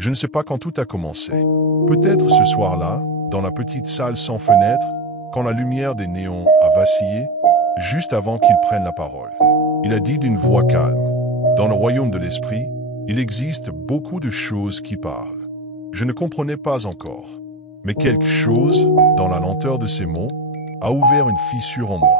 Je ne sais pas quand tout a commencé. Peut-être ce soir-là, dans la petite salle sans fenêtre, quand la lumière des néons a vacillé, juste avant qu'il prenne la parole. Il a dit d'une voix calme: « Dans le royaume de l'esprit, il existe beaucoup de choses qui parlent. » Je ne comprenais pas encore. Mais quelque chose, dans la lenteur de ses mots, a ouvert une fissure en moi.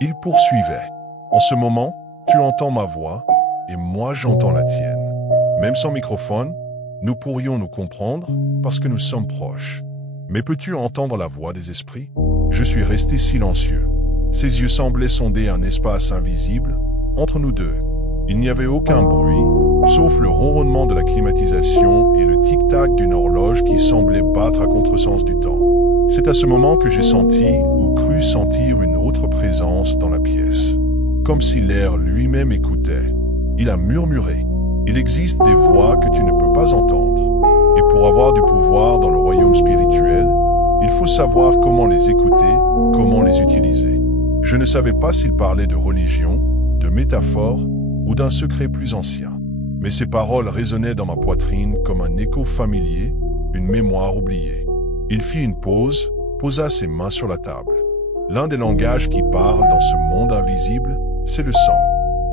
Il poursuivait: « En ce moment, tu entends ma voix, et moi j'entends la tienne. Même sans microphone, nous pourrions nous comprendre parce que nous sommes proches. Mais peux-tu entendre la voix des esprits ?» Je suis resté silencieux. Ses yeux semblaient sonder un espace invisible entre nous deux. Il n'y avait aucun bruit, sauf le ronronnement de la climatisation et le tic-tac d'une horloge qui semblait battre à contresens du temps. C'est à ce moment que j'ai senti ou cru sentir une autre présence dans la pièce. Comme si l'air lui-même écoutait. Il a murmuré: « Il existe des voix que tu ne peux pas entendre. Et pour avoir du pouvoir dans le royaume spirituel, il faut savoir comment les écouter, comment les utiliser. » Je ne savais pas s'il parlait de religion, de métaphore ou d'un secret plus ancien. Mais ces paroles résonnaient dans ma poitrine comme un écho familier, une mémoire oubliée. Il fit une pause, posa ses mains sur la table. L'un des langages qui parlent dans ce monde invisible, c'est le sang.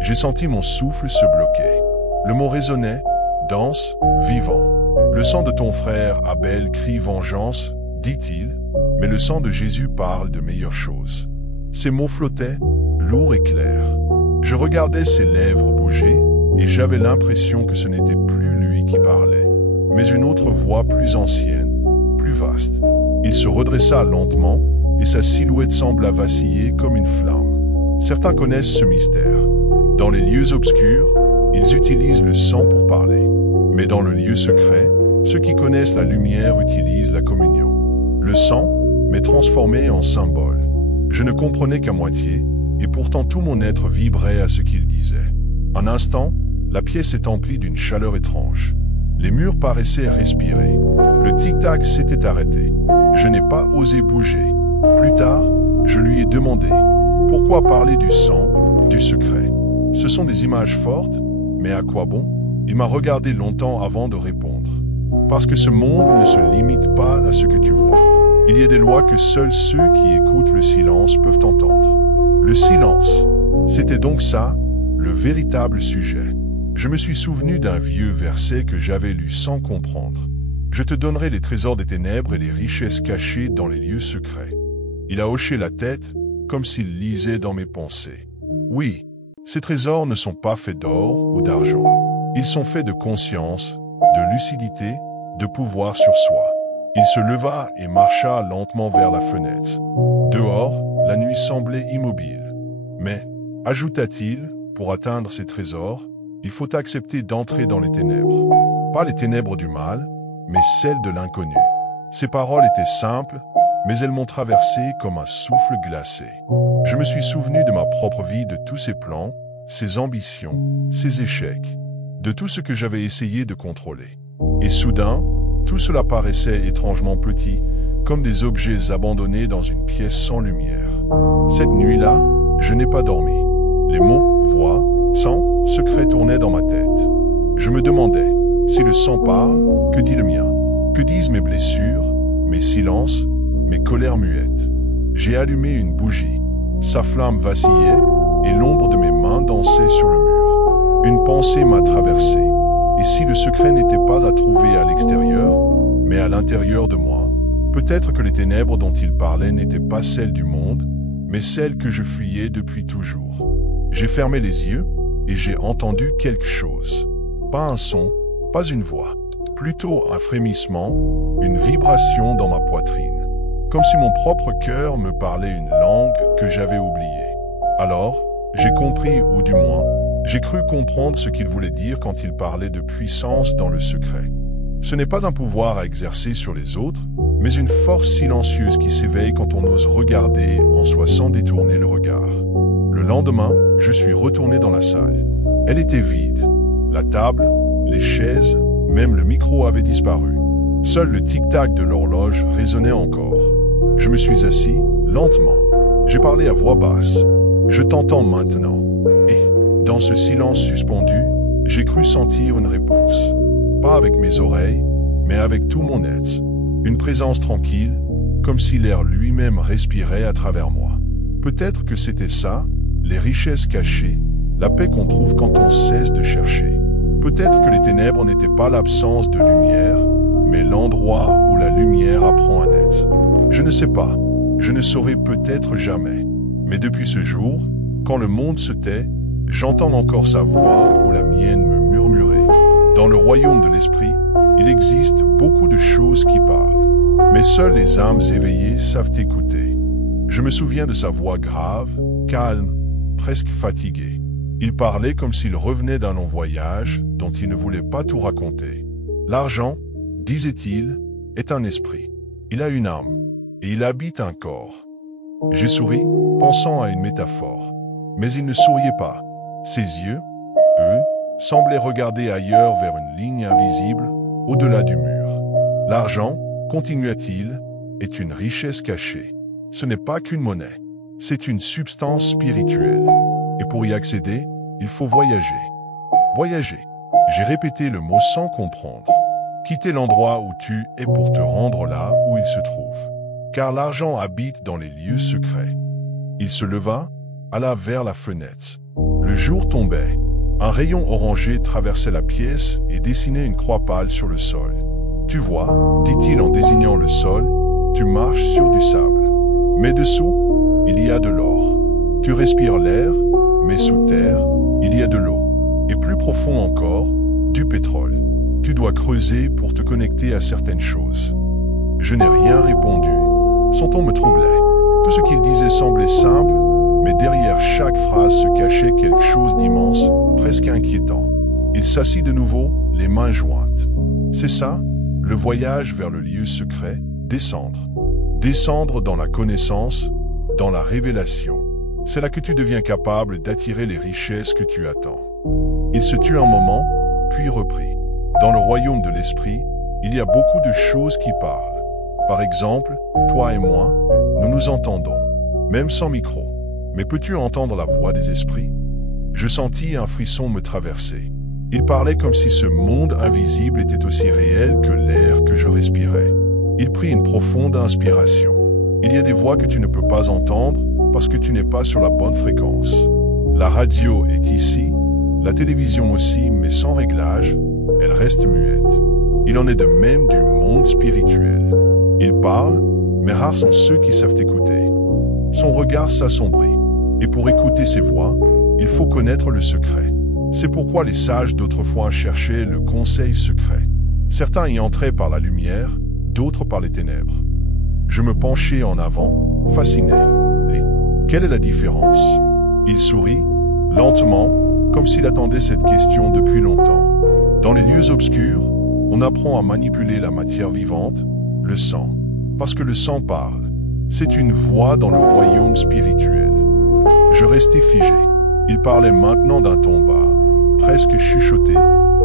J'ai senti mon souffle se bloquer. Le mot résonnait, dense, vivant. « Le sang de ton frère Abel crie vengeance, dit-il, mais le sang de Jésus parle de meilleures choses. » Ces mots flottaient, lourds et clairs. Je regardais ses lèvres bouger, et j'avais l'impression que ce n'était plus lui qui parlait, mais une autre voix plus ancienne, plus vaste. Il se redressa lentement, et sa silhouette sembla vaciller comme une flamme. Certains connaissent ce mystère. Dans les lieux obscurs, ils utilisent le sang pour parler. Mais dans le lieu secret, ceux qui connaissent la lumière utilisent la communion. Le sang m'est transformé en symbole. Je ne comprenais qu'à moitié, et pourtant tout mon être vibrait à ce qu'il disait. Un instant, la pièce est emplie d'une chaleur étrange. Les murs paraissaient respirer. Le tic-tac s'était arrêté. Je n'ai pas osé bouger. Plus tard, je lui ai demandé: « Pourquoi parler du sang, du secret? Ce sont des images fortes, mais à quoi bon ?» Il m'a regardé longtemps avant de répondre. « Parce que ce monde ne se limite pas à ce que tu vois. Il y a des lois que seuls ceux qui écoutent le silence peuvent entendre. » Le silence, c'était donc ça, le véritable sujet. Je me suis souvenu d'un vieux verset que j'avais lu sans comprendre. « Je te donnerai les trésors des ténèbres et les richesses cachées dans les lieux secrets. » Il a hoché la tête, comme s'il lisait dans mes pensées. Oui, ces trésors ne sont pas faits d'or ou d'argent. Ils sont faits de conscience, de lucidité, de pouvoir sur soi. Il se leva et marcha lentement vers la fenêtre. Dehors, la nuit semblait immobile. Mais, ajouta-t-il, pour atteindre ces trésors, il faut accepter d'entrer dans les ténèbres. Pas les ténèbres du mal, mais celles de l'inconnu. Ces paroles étaient simples, mais elles m'ont traversé comme un souffle glacé. Je me suis souvenu de ma propre vie, de tous ses plans, ses ambitions, ses échecs, de tout ce que j'avais essayé de contrôler. Et soudain, tout cela paraissait étrangement petit, comme des objets abandonnés dans une pièce sans lumière. Cette nuit-là, je n'ai pas dormi. Les mots, voix, sang, secret tournaient dans ma tête. Je me demandais, si le sang parle, que dit le mien? Que disent mes blessures, mes silences, mes colères muettes? J'ai allumé une bougie. Sa flamme vacillait, et l'ombre de mes mains dansait sur le mur. Une pensée m'a traversé. Et si le secret n'était pas à trouver à l'extérieur, mais à l'intérieur de moi, peut-être que les ténèbres dont il parlait n'étaient pas celles du monde, mais celles que je fuyais depuis toujours. J'ai fermé les yeux, et j'ai entendu quelque chose. Pas un son, pas une voix. Plutôt un frémissement, une vibration dans ma poitrine. Comme si mon propre cœur me parlait une langue que j'avais oubliée. Alors, j'ai compris, ou du moins, j'ai cru comprendre ce qu'il voulait dire quand il parlait de puissance dans le secret. Ce n'est pas un pouvoir à exercer sur les autres, mais une force silencieuse qui s'éveille quand on ose regarder en soi sans détourner le regard. Le lendemain, je suis retourné dans la salle. Elle était vide. La table, les chaises, même le micro avait disparu. Seul le tic-tac de l'horloge résonnait encore. Je me suis assis, lentement. J'ai parlé à voix basse. « Je t'entends maintenant. » Et, dans ce silence suspendu, j'ai cru sentir une réponse. Pas pas avec mes oreilles, mais avec tout mon être. Une présence tranquille, comme si l'air lui-même respirait à travers moi. Peut-être que c'était ça, les richesses cachées, la paix qu'on trouve quand on cesse de chercher. Peut-être que les ténèbres n'étaient pas l'absence de lumière, mais l'endroit où la lumière apprend à naître. Je ne sais pas, je ne saurai peut-être jamais. Mais depuis ce jour, quand le monde se tait, j'entends encore sa voix ou la mienne me murmurer. Dans le royaume de l'esprit, il existe beaucoup de choses qui parlent. Mais seules les âmes éveillées savent écouter. Je me souviens de sa voix grave, calme, presque fatiguée. Il parlait comme s'il revenait d'un long voyage dont il ne voulait pas tout raconter. L'argent, disait-il, est un esprit. Il a une âme, et il habite un corps. J'ai souri, pensant à une métaphore. Mais il ne souriait pas. Ses yeux, eux, semblaient regarder ailleurs vers une ligne invisible, au-delà du mur. L'argent, continua-t-il, est une richesse cachée. Ce n'est pas qu'une monnaie. C'est une substance spirituelle. Et pour y accéder, il faut voyager. Voyager. J'ai répété le mot sans comprendre. Quitter l'endroit où tu es pour te rendre là où il se trouve. Car l'argent habite dans les lieux secrets. Il se leva, alla vers la fenêtre. Le jour tombait. Un rayon orangé traversait la pièce et dessinait une croix pâle sur le sol. Tu vois, dit-il en désignant le sol, tu marches sur du sable. Mais dessous, il y a de l'or. Tu respires l'air, mais sous terre, il y a de l'eau. Et plus profond encore, du pétrole. Tu dois creuser pour te connecter à certaines choses. Je n'ai rien répondu. Son ton me troublait. Tout ce qu'il disait semblait simple, mais derrière chaque phrase se cachait quelque chose d'immense, presque inquiétant. Il s'assit de nouveau, les mains jointes. C'est ça, le voyage vers le lieu secret, descendre. Descendre dans la connaissance, dans la révélation. C'est là que tu deviens capable d'attirer les richesses que tu attends. Il se tut un moment, puis reprit. Dans le royaume de l'esprit, il y a beaucoup de choses qui parlent. Par exemple, toi et moi, nous nous entendons, même sans micro. Mais peux-tu entendre la voix des esprits? Je sentis un frisson me traverser. Il parlait comme si ce monde invisible était aussi réel que l'air que je respirais. Il prit une profonde inspiration. Il y a des voix que tu ne peux pas entendre parce que tu n'es pas sur la bonne fréquence. La radio est ici, la télévision aussi, mais sans réglage, elle reste muette. Il en est de même du monde spirituel. Il parle, mais rares sont ceux qui savent écouter. Son regard s'assombrit. Et pour écouter ses voix, il faut connaître le secret. C'est pourquoi les sages d'autrefois cherchaient le conseil secret. Certains y entraient par la lumière, d'autres par les ténèbres. Je me penchai en avant, fasciné. Et quelle est la différence? Il sourit, lentement, comme s'il attendait cette question depuis longtemps. Dans les lieux obscurs, on apprend à manipuler la matière vivante, le sang. Parce que le sang parle. C'est une voix dans le royaume spirituel. Je restai figé. Il parlait maintenant d'un ton bas, presque chuchoté,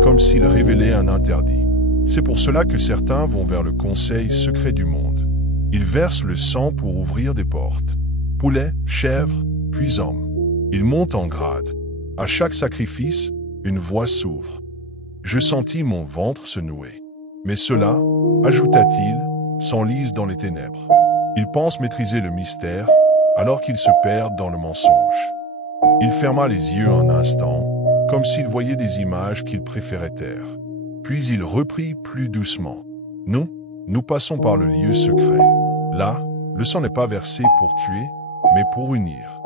comme s'il révélait un interdit. C'est pour cela que certains vont vers le conseil secret du monde. Ils versent le sang pour ouvrir des portes. Poulet, chèvre, puis homme. Ils montent en grade. À chaque sacrifice, une voie s'ouvre. Je sentis mon ventre se nouer. Mais cela, ajouta-t-il, s'enlise dans les ténèbres. Ils pensent maîtriser le mystère, alors qu'ils se perdent dans le mensonge. Il ferma les yeux un instant, comme s'il voyait des images qu'il préférait taire. Puis il reprit plus doucement. Nous passons par le lieu secret. Là, le sang n'est pas versé pour tuer, mais pour unir.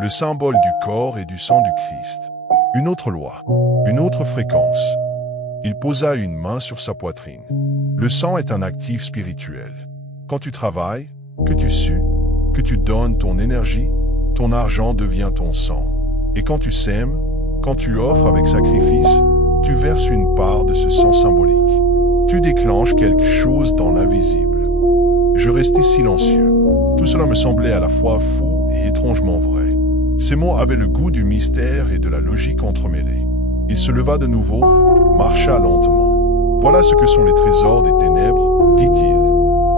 Le symbole du corps et du sang du Christ. Une autre loi, une autre fréquence. Il posa une main sur sa poitrine. Le sang est un actif spirituel. Quand tu travailles, que tu sues, que tu donnes ton énergie, ton argent devient ton sang. Et quand tu sèmes, quand tu offres avec sacrifice, tu verses une part de ce sang symbolique. Tu déclenches quelque chose dans l'invisible. Je restai silencieux. Tout cela me semblait à la fois fou et étrangement vrai. Ces mots avaient le goût du mystère et de la logique entremêlée. Il se leva de nouveau, marcha lentement. Voilà ce que sont les trésors des ténèbres, dit-il.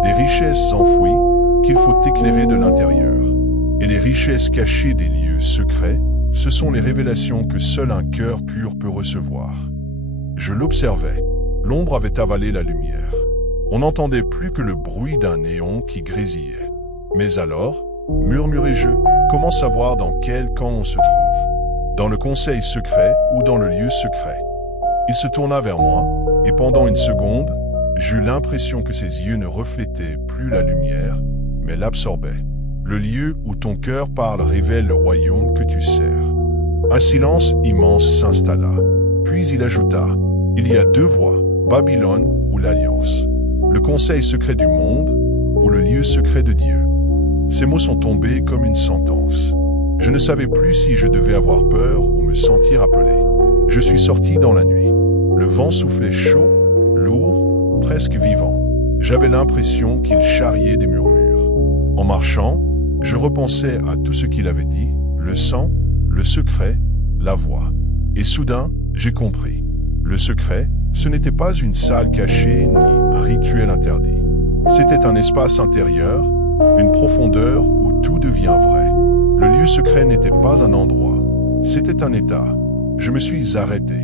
Des richesses enfouies qu'il faut éclairer de l'intérieur. Et les richesses cachées des lieux secrets, ce sont les révélations que seul un cœur pur peut recevoir. Je l'observais. L'ombre avait avalé la lumière. On n'entendait plus que le bruit d'un néon qui grésillait. Mais alors, murmurai-je, comment savoir dans quel camp on se trouve? Dans le conseil secret ou dans le lieu secret? Il se tourna vers moi, et pendant une seconde, j'eus l'impression que ses yeux ne reflétaient plus la lumière, mais l'absorbaient. Le lieu où ton cœur parle révèle le royaume que tu sers. Un silence immense s'installa. Puis il ajouta, il y a deux voies, Babylone ou l'Alliance. Le conseil secret du monde ou le lieu secret de Dieu. Ces mots sont tombés comme une sentence. Je ne savais plus si je devais avoir peur ou me sentir appelé. Je suis sorti dans la nuit. Le vent soufflait chaud, lourd, presque vivant. J'avais l'impression qu'il charriait des murmures. En marchant, je repensais à tout ce qu'il avait dit, le sang, le secret, la voix. Et soudain, j'ai compris. Le secret, ce n'était pas une salle cachée ni un rituel interdit. C'était un espace intérieur, une profondeur où tout devient vrai. Le lieu secret n'était pas un endroit, c'était un état. Je me suis arrêté.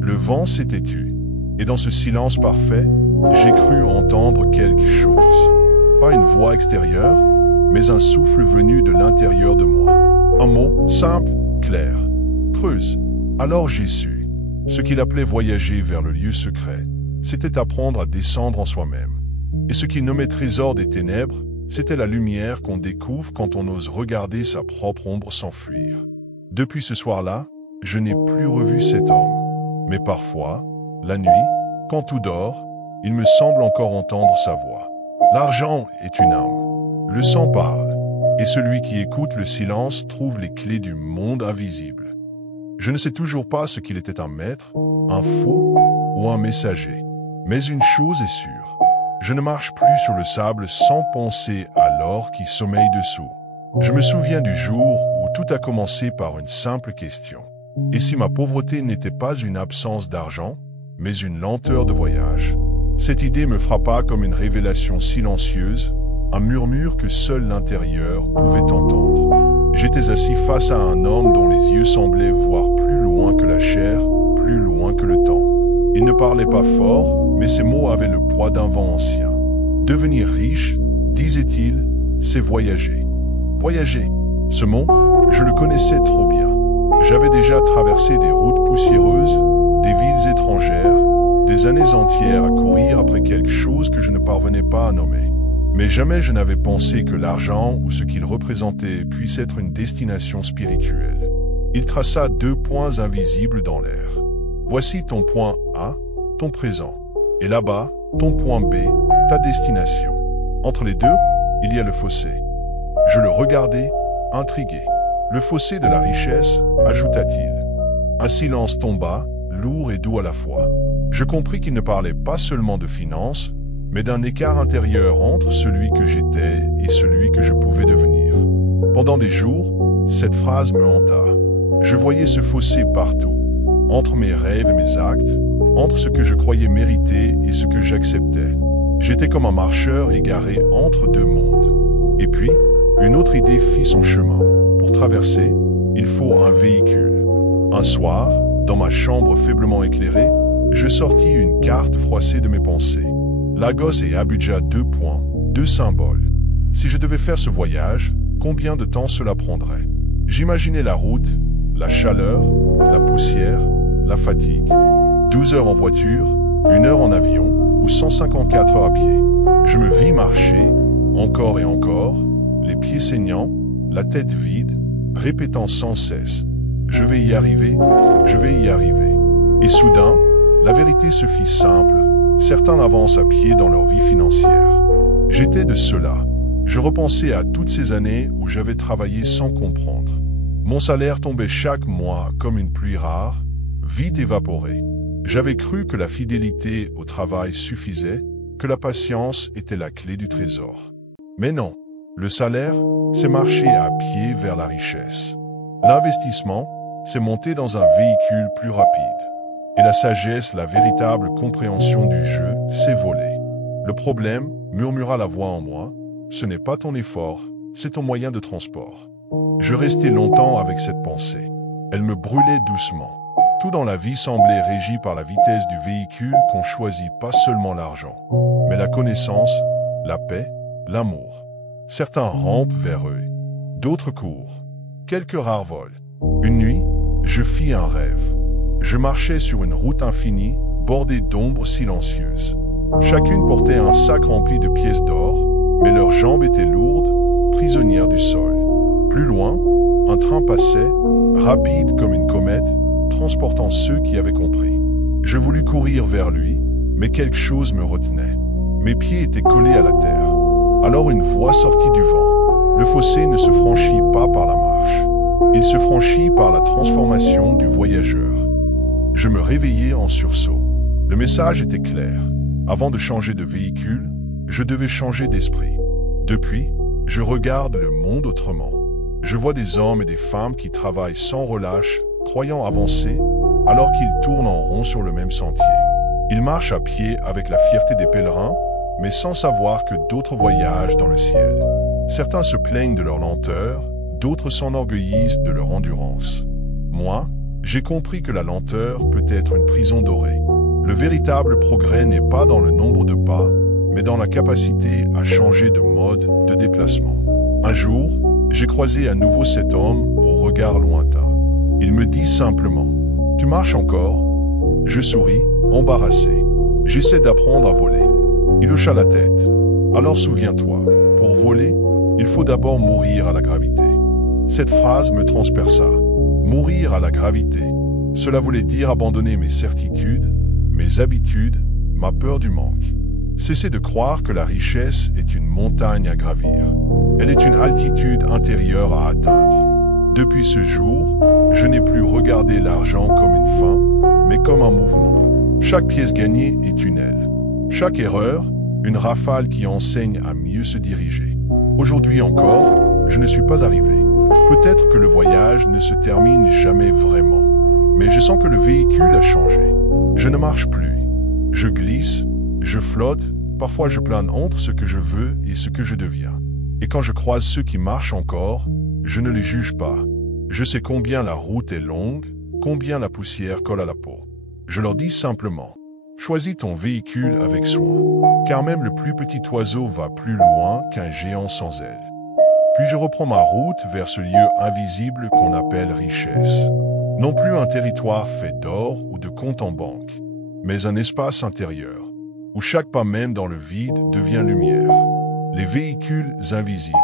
Le vent s'était tu. Et dans ce silence parfait, j'ai cru entendre quelque chose. Pas une voix extérieure, mais un souffle venu de l'intérieur de moi. Un mot simple, clair. Creuse. Alors j'ai su. Ce qu'il appelait voyager vers le lieu secret, c'était apprendre à descendre en soi-même. Et ce qu'il nommait trésor des ténèbres, c'était la lumière qu'on découvre quand on ose regarder sa propre ombre s'enfuir. Depuis ce soir-là, je n'ai plus revu cet homme. Mais parfois, la nuit, quand tout dort, il me semble encore entendre sa voix. L'argent est une âme. Le sang parle. Et celui qui écoute le silence trouve les clés du monde invisible. Je ne sais toujours pas ce qu'il était, un maître, un faux ou un messager. Mais une chose est sûre. Je ne marche plus sur le sable sans penser à l'or qui sommeille dessous. Je me souviens du jour où tout a commencé par une simple question. Et si ma pauvreté n'était pas une absence d'argent, mais une lenteur de voyage? Cette idée me frappa comme une révélation silencieuse, un murmure que seul l'intérieur pouvait entendre. J'étais assis face à un homme dont les yeux semblaient voir plus loin que la chair, plus loin que le temps. Il ne parlait pas fort, mais ses mots avaient le poids d'un vent ancien. Devenir riche, disait-il, c'est voyager. Voyager. Ce mot, je le connaissais trop bien. J'avais déjà traversé des routes poussiéreuses, des villes étrangères, des années entières à courir après quelque chose que je ne parvenais pas à nommer. Mais jamais je n'avais pensé que l'argent ou ce qu'il représentait puisse être une destination spirituelle. Il traça 2 points invisibles dans l'air. Voici ton point A, ton présent. Et là-bas, ton point B, ta destination. Entre les deux, il y a le fossé. Je le regardais, intrigué. Le fossé de la richesse, ajouta-t-il. Un silence tomba, lourd et doux à la fois. Je compris qu'il ne parlait pas seulement de finances, mais d'un écart intérieur entre celui que j'étais et celui que je pouvais devenir. Pendant des jours, cette phrase me hanta. Je voyais ce fossé partout, entre mes rêves et mes actes, entre ce que je croyais mériter et ce que j'acceptais. J'étais comme un marcheur égaré entre deux mondes. Et puis, une autre idée fit son chemin. Pour traverser, il faut un véhicule. Un soir, dans ma chambre faiblement éclairée, je sortis une carte froissée de mes pensées. Lagos et Abuja, 2 points, 2 symboles. Si je devais faire ce voyage, combien de temps cela prendrait? J'imaginais la route, la chaleur, la poussière, la fatigue. 12 heures en voiture, 1 heure en avion ou 154 heures à pied. Je me vis marcher, encore et encore, les pieds saignants, la tête vide, répétant sans cesse « Je vais y arriver, je vais y arriver ». Et soudain, la vérité se fit simple. Certains avancent à pied dans leur vie financière. J'étais de ceux-là. Je repensais à toutes ces années où j'avais travaillé sans comprendre. Mon salaire tombait chaque mois comme une pluie rare, vite évaporée. J'avais cru que la fidélité au travail suffisait, que la patience était la clé du trésor. Mais non, le salaire, c'est marcher à pied vers la richesse. L'investissement, c'est monter dans un véhicule plus rapide. Et la sagesse, la véritable compréhension du jeu, c'est voler. Le problème, murmura la voix en moi, ce n'est pas ton effort, c'est ton moyen de transport. Je restai longtemps avec cette pensée. Elle me brûlait doucement. Tout dans la vie semblait régi par la vitesse du véhicule qu'on choisit, pas seulement l'argent, mais la connaissance, la paix, l'amour. Certains rampent vers eux, d'autres courent. Quelques rares volent. Une nuit, je fis un rêve. Je marchais sur une route infinie, bordée d'ombres silencieuses. Chacune portait un sac rempli de pièces d'or, mais leurs jambes étaient lourdes, prisonnières du sol. Plus loin, un train passait, rapide comme une comète, transportant ceux qui avaient compris. Je voulus courir vers lui, mais quelque chose me retenait. Mes pieds étaient collés à la terre. Alors une voix sortit du vent. Le fossé ne se franchit pas par la marche. Il se franchit par la transformation du voyageur. Je me réveillai en sursaut. Le message était clair. Avant de changer de véhicule, je devais changer d'esprit. Depuis, je regarde le monde autrement. Je vois des hommes et des femmes qui travaillent sans relâche, croyant avancer, alors qu'ils tournent en rond sur le même sentier. Ils marchent à pied avec la fierté des pèlerins, mais sans savoir que d'autres voyagent dans le ciel. Certains se plaignent de leur lenteur, d'autres s'enorgueillissent de leur endurance. Moi, j'ai compris que la lenteur peut être une prison dorée. Le véritable progrès n'est pas dans le nombre de pas, mais dans la capacité à changer de mode de déplacement. Un jour, j'ai croisé à nouveau cet homme au regard lointain. Il me dit simplement « Tu marches encore ?» Je souris, embarrassé. J'essaie d'apprendre à voler. Il hocha la tête. « Alors souviens-toi, pour voler, il faut d'abord mourir à la gravité. » Cette phrase me transperça. Mourir à la gravité. Cela voulait dire abandonner mes certitudes, mes habitudes, ma peur du manque. Cesser de croire que la richesse est une montagne à gravir. Elle est une altitude intérieure à atteindre. Depuis ce jour, je n'ai plus regardé l'argent comme une fin, mais comme un mouvement. Chaque pièce gagnée est une aile. Chaque erreur, une rafale qui enseigne à mieux se diriger. Aujourd'hui encore, je ne suis pas arrivé. Peut-être que le voyage ne se termine jamais vraiment. Mais je sens que le véhicule a changé. Je ne marche plus. Je glisse, je flotte, parfois je plane entre ce que je veux et ce que je deviens. Et quand je croise ceux qui marchent encore, je ne les juge pas. Je sais combien la route est longue, combien la poussière colle à la peau. Je leur dis simplement, choisis ton véhicule avec soin, car même le plus petit oiseau va plus loin qu'un géant sans ailes. Puis je reprends ma route vers ce lieu invisible qu'on appelle richesse. Non plus un territoire fait d'or ou de comptes en banque, mais un espace intérieur, où chaque pas mène dans le vide devient lumière. Les véhicules invisibles.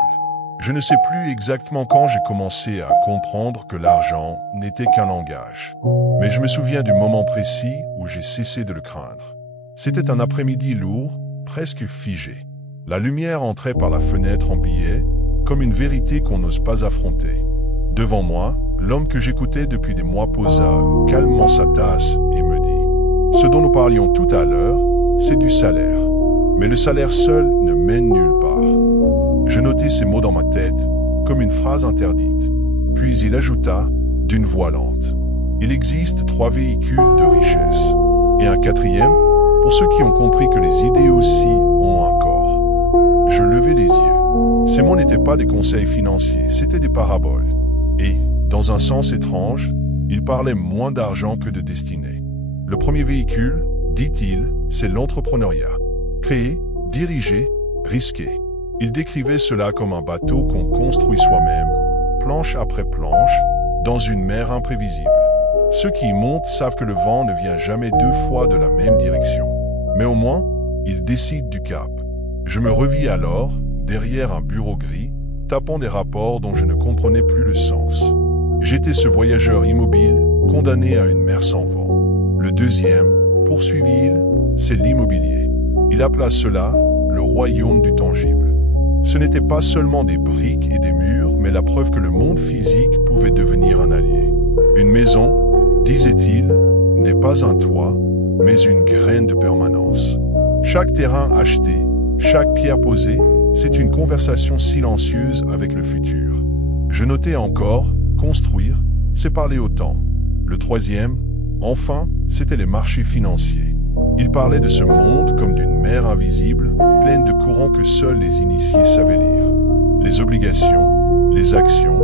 Je ne sais plus exactement quand j'ai commencé à comprendre que l'argent n'était qu'un langage. Mais je me souviens du moment précis où j'ai cessé de le craindre. C'était un après-midi lourd, presque figé. La lumière entrait par la fenêtre en biais, comme une vérité qu'on n'ose pas affronter. Devant moi, l'homme que j'écoutais depuis des mois posa calmement sa tasse et me dit « Ce dont nous parlions tout à l'heure, c'est du salaire. Mais le salaire seul ne mène nulle part. » Je notai ces mots dans ma tête, comme une phrase interdite. Puis il ajouta, d'une voix lente, « Il existe 3 véhicules de richesse. Et un 4e, pour ceux qui ont compris que les idées aussi ont un corps. » Je levai les yeux. Ces mots n'étaient pas des conseils financiers, c'étaient des paraboles. Et, dans un sens étrange, il parlait moins d'argent que de destinée. Le premier véhicule, dit-il, c'est l'entrepreneuriat. Créer, diriger, risquer. Il décrivait cela comme un bateau qu'on construit soi-même, planche après planche, dans une mer imprévisible. Ceux qui y montent savent que le vent ne vient jamais 2 fois de la même direction. Mais au moins, ils décident du cap. Je me revis alors, derrière un bureau gris, tapant des rapports dont je ne comprenais plus le sens. J'étais ce voyageur immobile, condamné à une mer sans vent. Le deuxième, poursuivit-il, c'est l'immobilier. Il appela cela le royaume du tangible. Ce n'était pas seulement des briques et des murs, mais la preuve que le monde physique pouvait devenir un allié. Une maison, disait-il, n'est pas un toit, mais une graine de permanence. Chaque terrain acheté, chaque pierre posée, c'est une conversation silencieuse avec le futur. Je notais encore, construire, c'est parler au temps. Le troisième, enfin, c'était les marchés financiers. Il parlait de ce monde comme d'une mer invisible, pleine de courants que seuls les initiés savaient lire. Les obligations, les actions,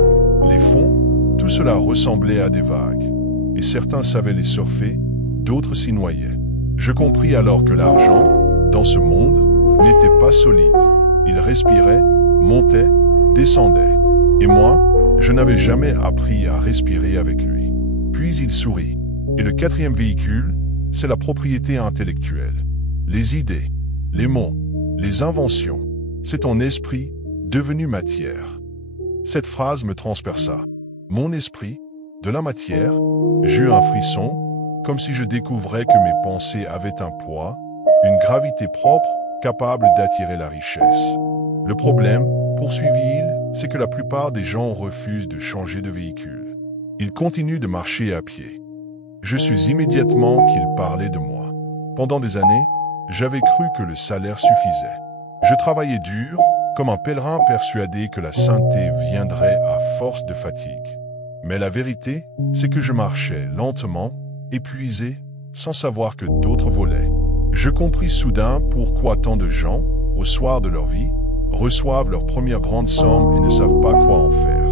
les fonds, tout cela ressemblait à des vagues. et certains savaient les surfer, d'autres s'y noyaient. Je compris alors que l'argent, dans ce monde, n'était pas solide. Il respirait, montait, descendait. Et moi, je n'avais jamais appris à respirer avec lui. Puis il sourit. Et le quatrième véhicule, c'est la propriété intellectuelle. Les idées, les mots, les inventions. C'est ton esprit devenu matière. Cette phrase me transperça. Mon esprit, de la matière, j'eus un frisson, comme si je découvrais que mes pensées avaient un poids, une gravité propre, capable d'attirer la richesse. Le problème, poursuivit-il, c'est que la plupart des gens refusent de changer de véhicule. Ils continuent de marcher à pied. Je sus immédiatement qu'il parlait de moi. Pendant des années, j'avais cru que le salaire suffisait. Je travaillais dur, comme un pèlerin persuadé que la sainteté viendrait à force de fatigue. Mais la vérité, c'est que je marchais lentement, épuisé, sans savoir que d'autres volaient. Je compris soudain pourquoi tant de gens, au soir de leur vie, reçoivent leur première grande somme et ne savent pas quoi en faire.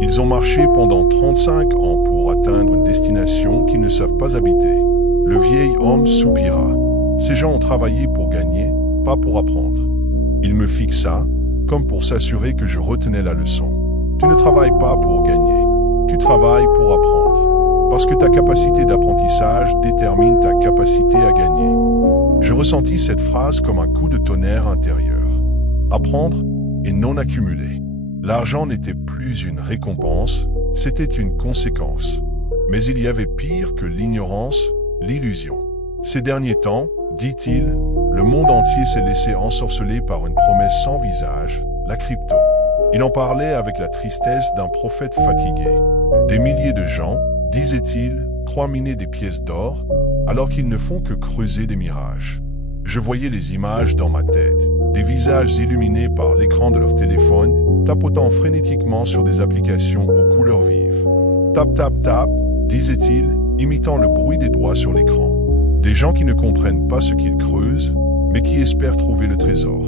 Ils ont marché pendant 35 ans pour atteindre une destination qu'ils ne savent pas habiter. Le vieil homme soupira. Ces gens ont travaillé pour gagner, pas pour apprendre. Il me fixa, comme pour s'assurer que je retenais la leçon. Tu ne travailles pas pour gagner. Tu travailles pour apprendre. Parce que ta capacité d'apprentissage détermine ta capacité à gagner. Je ressentis cette phrase comme un coup de tonnerre intérieur. Apprendre et non accumuler. L'argent n'était plus une récompense, c'était une conséquence. Mais il y avait pire que l'ignorance, l'illusion. Ces derniers temps, dit-il, le monde entier s'est laissé ensorceler par une promesse sans visage, la crypto. Il en parlait avec la tristesse d'un prophète fatigué. Des milliers de gens, disait-il, croient miner des pièces d'or, alors qu'ils ne font que creuser des mirages. Je voyais les images dans ma tête, des visages illuminés par l'écran de leur téléphone, tapotant frénétiquement sur des applications aux couleurs vives. Tap, tap, tap, disait-il, imitant le bruit des doigts sur l'écran. Des gens qui ne comprennent pas ce qu'ils creusent, mais qui espèrent trouver le trésor.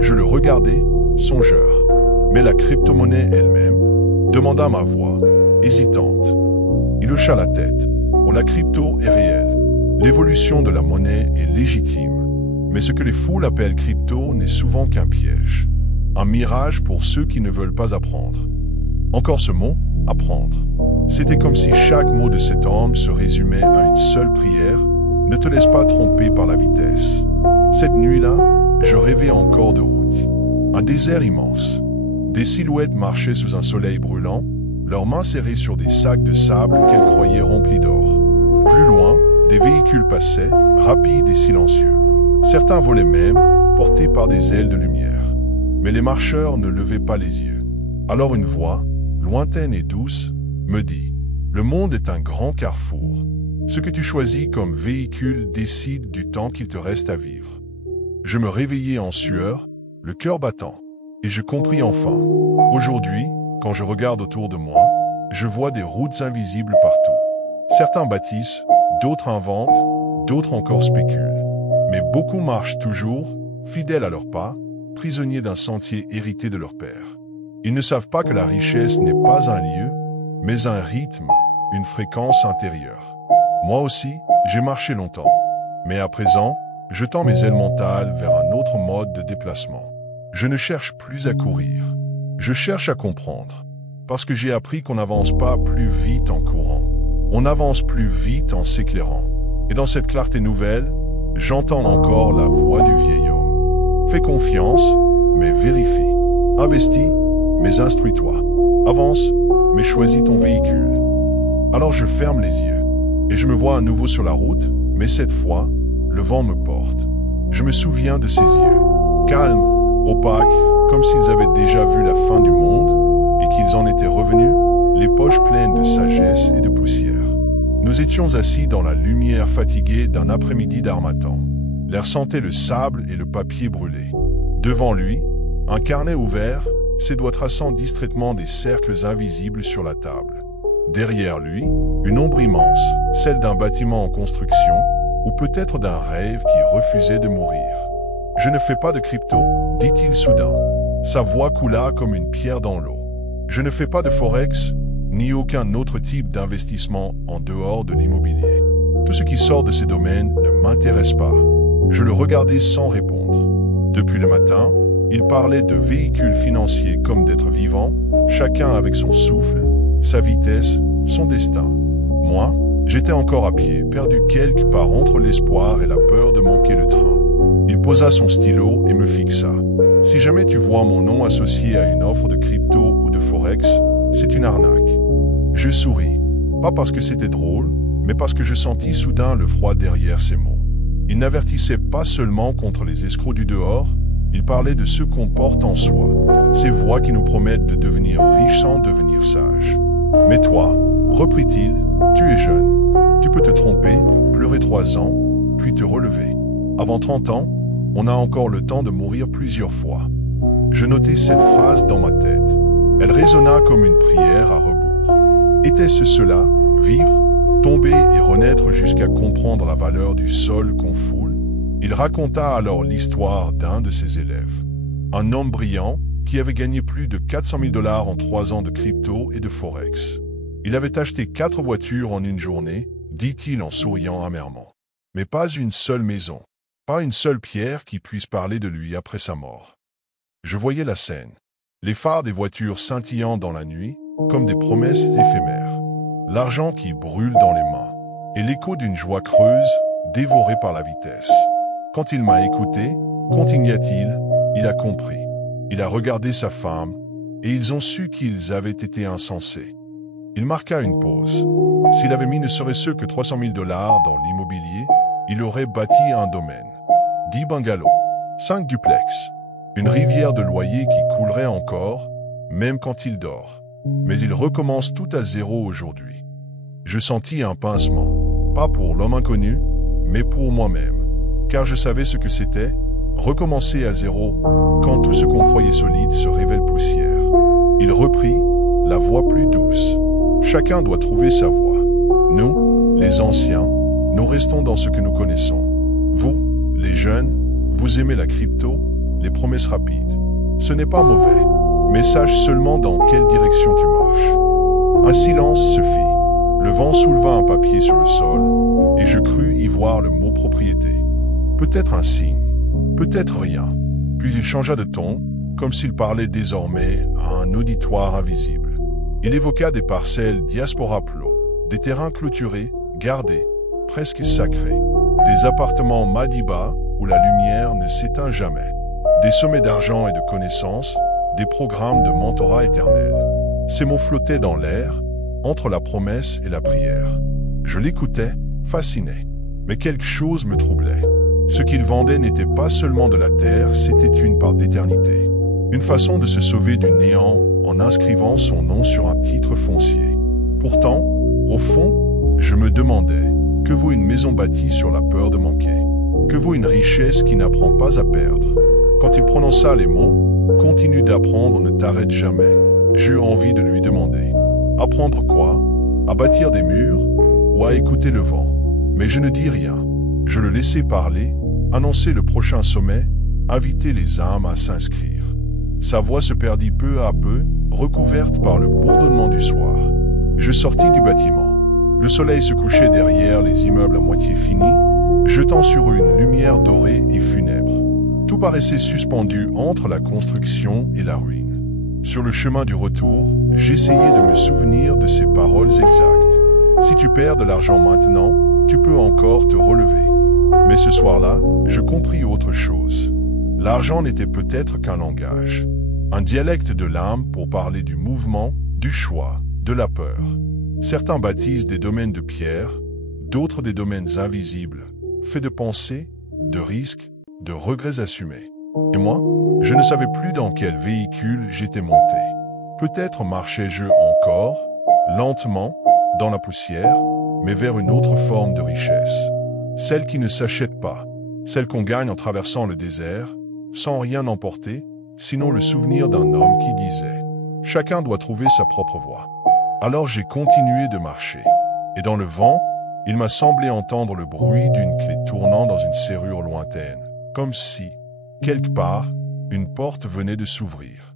Je le regardais, songeur. Mais la crypto-monnaie elle-même demanda ma voix, hésitante. Il hocha la tête. Oh, la crypto est réelle. L'évolution de la monnaie est légitime. Mais ce que les foules appellent crypto n'est souvent qu'un piège. Un mirage pour ceux qui ne veulent pas apprendre. Encore ce mot, apprendre. C'était comme si chaque mot de cet homme se résumait à une seule prière. Ne te laisse pas tromper par la vitesse. Cette nuit-là, je rêvais encore de route. Un désert immense. Des silhouettes marchaient sous un soleil brûlant, leurs mains serrées sur des sacs de sable qu'elles croyaient remplis d'or. Plus loin, des véhicules passaient, rapides et silencieux. Certains volaient même, portés par des ailes de lumière. Mais les marcheurs ne levaient pas les yeux. Alors une voix, lointaine et douce, me dit « Le monde est un grand carrefour. Ce que tu choisis comme véhicule décide du temps qu'il te reste à vivre. » Je me réveillai en sueur, le cœur battant. Et je compris enfin. Aujourd'hui, quand je regarde autour de moi, je vois des routes invisibles partout. Certains bâtissent, d'autres inventent, d'autres encore spéculent. Mais beaucoup marchent toujours, fidèles à leurs pas, prisonniers d'un sentier hérité de leur père. Ils ne savent pas que la richesse n'est pas un lieu, mais un rythme, une fréquence intérieure. Moi aussi, j'ai marché longtemps. Mais à présent, je tends mes ailes mentales vers un autre mode de déplacement. Je ne cherche plus à courir. Je cherche à comprendre. Parce que j'ai appris qu'on n'avance pas plus vite en courant. On avance plus vite en s'éclairant. Et dans cette clarté nouvelle, j'entends encore la voix du vieil homme. Fais confiance, mais vérifie. Investis, mais instruis-toi. Avance, mais choisis ton véhicule. Alors je ferme les yeux. Et je me vois à nouveau sur la route, mais cette fois, le vent me porte. Je me souviens de ses yeux. Calmes, opaques, comme s'ils avaient déjà vu la fin du monde, et qu'ils en étaient revenus, les poches pleines de sagesse et de poussière. Nous étions assis dans la lumière fatiguée d'un après-midi d'harmattan. L'air sentait le sable et le papier brûlé. Devant lui, un carnet ouvert, ses doigts traçant distraitement des cercles invisibles sur la table. Derrière lui, une ombre immense, celle d'un bâtiment en construction, ou peut-être d'un rêve qui refusait de mourir. « Je ne fais pas de crypto », dit-il soudain. Sa voix coula comme une pierre dans l'eau. « Je ne fais pas de forex, ni aucun autre type d'investissement en dehors de l'immobilier. Tout ce qui sort de ces domaines ne m'intéresse pas. Je le regardais sans répondre. Depuis le matin, il parlait de véhicules financiers comme d'êtres vivants, chacun avec son souffle, sa vitesse, son destin. Moi, j'étais encore à pied, perdu quelque part entre l'espoir et la peur de manquer le train. Il posa son stylo et me fixa. « Si jamais tu vois mon nom associé à une offre de crypto ou de forex, c'est une arnaque. » Je souris, pas parce que c'était drôle, mais parce que je sentis soudain le froid derrière ces mots. Il n'avertissait pas seulement contre les escrocs du dehors, il parlait de ce qu'on porte en soi, ces voix qui nous promettent de devenir riches sans devenir sages. « Mais toi, reprit-il, tu es jeune. Tu peux te tromper, pleurer 3 ans, puis te relever. Avant 30 ans, on a encore le temps de mourir plusieurs fois. » Je notai cette phrase dans ma tête. Elle résonna comme une prière à rebours. Était-ce cela, vivre, tomber et renaître jusqu'à comprendre la valeur du sol qu'on foule? Il raconta alors l'histoire d'un de ses élèves. Un homme brillant qui avait gagné plus de 400 000 $ en 3 ans de crypto et de forex. Il avait acheté 4 voitures en une journée, dit-il en souriant amèrement. Mais pas une seule maison, pas une seule pierre qui puisse parler de lui après sa mort. Je voyais la scène, les phares des voitures scintillant dans la nuit, comme des promesses éphémères, l'argent qui brûle dans les mains, et l'écho d'une joie creuse, dévorée par la vitesse. Quand il m'a écouté, continua-t-il, il a compris. Il a regardé sa femme, et ils ont su qu'ils avaient été insensés. Il marqua une pause. S'il avait mis ne serait-ce que 300 000 $ dans l'immobilier, il aurait bâti un domaine. 10 bungalows, 5 duplex, une rivière de loyers qui coulerait encore, même quand il dort. Mais il recommence tout à zéro aujourd'hui. Je sentis un pincement, pas pour l'homme inconnu, mais pour moi-même. Car je savais ce que c'était, recommencer à zéro, quand tout ce qu'on croyait solide se révèle poussière. Il reprit, la voix plus douce. Chacun doit trouver sa voie. Nous, les anciens, nous restons dans ce que nous connaissons. Vous, les jeunes, vous aimez la crypto, les promesses rapides. Ce n'est pas mauvais, mais sache seulement dans quelle direction tu marches. Un silence se fit. Le vent souleva un papier sur le sol, et je crus y voir le mot propriété. Peut-être un signe, peut-être rien. Puis il changea de ton, comme s'il parlait désormais à un auditoire invisible. Il évoqua des parcelles diaspora plo, des terrains clôturés, gardés, presque sacrés, des appartements Madiba où la lumière ne s'éteint jamais, des sommets d'argent et de connaissances, des programmes de mentorat éternel. Ces mots flottaient dans l'air, entre la promesse et la prière. Je l'écoutais, fasciné, mais quelque chose me troublait. Ce qu'il vendait n'était pas seulement de la terre, c'était une part d'éternité. Une façon de se sauver du néant en inscrivant son nom sur un titre foncier. Pourtant, au fond, je me demandais, que vaut une maison bâtie sur la peur de manquer? Que vaut une richesse qui n'apprend pas à perdre? Quand il prononça les mots, « Continue d'apprendre, ne t'arrête jamais », j'eus envie de lui demander. Apprendre quoi? À bâtir des murs ou à écouter le vent? Mais je ne dis rien. Je le laissai parler, annoncer le prochain sommet, inviter les âmes à s'inscrire. Sa voix se perdit peu à peu, recouverte par le bourdonnement du soir. Je sortis du bâtiment. Le soleil se couchait derrière les immeubles à moitié finis, jetant sur eux une lumière dorée et funèbre. Tout paraissait suspendu entre la construction et la ruine. Sur le chemin du retour, j'essayais de me souvenir de ces paroles exactes. Si tu perds de l'argent maintenant, tu peux encore te relever. Mais ce soir-là, je compris autre chose. L'argent n'était peut-être qu'un langage, un dialecte de l'âme pour parler du mouvement, du choix, de la peur. Certains baptisent des domaines de pierre, d'autres des domaines invisibles, faits de pensées, de risques, de regrets assumés. Et moi, je ne savais plus dans quel véhicule j'étais monté. Peut-être marchais-je encore, lentement, dans la poussière, mais vers une autre forme de richesse. Celle qui ne s'achète pas, celle qu'on gagne en traversant le désert, sans rien emporter, sinon le souvenir d'un homme qui disait « Chacun doit trouver sa propre voie ». Alors j'ai continué de marcher, et dans le vent, il m'a semblé entendre le bruit d'une clé tournant dans une serrure lointaine, comme si, quelque part, une porte venait de s'ouvrir.